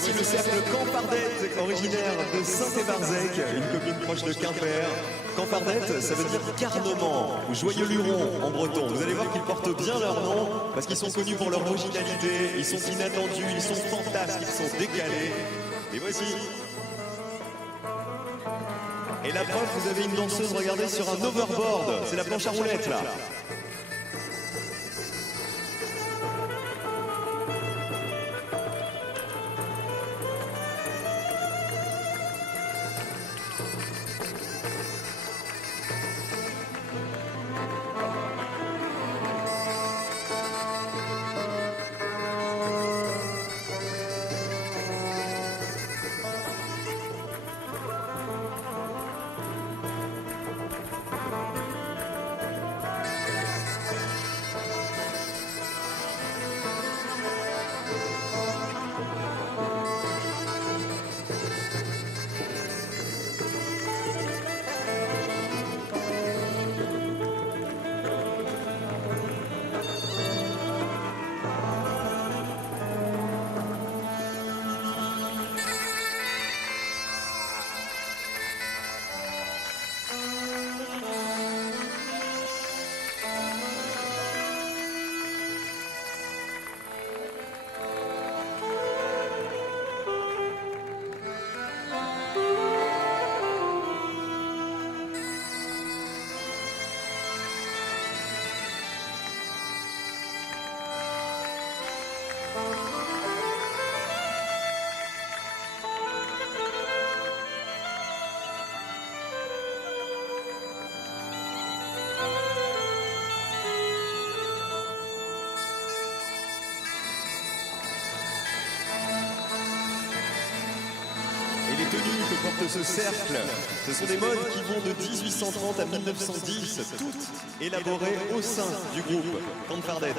voici le cercle Campardette, originaire de Saint-Évarzec, une commune proche de Quimper. Campardette, ça veut dire carnement ou joyeux luron en breton. Vous allez voir qu'ils portent bien leur nom parce qu'ils sont connus pour leur originalité, ils sont inattendus, ils sont fantasques, ils sont décalés. Et voici. Et la preuve, vous avez une danseuse, regardez, sur un overboard. C'est la planche à roulettes là. Et les tenues que porte ce cercle, ce sont des modes qui vont de 1830 à 1910, toutes élaborées au sein du groupe Campardette.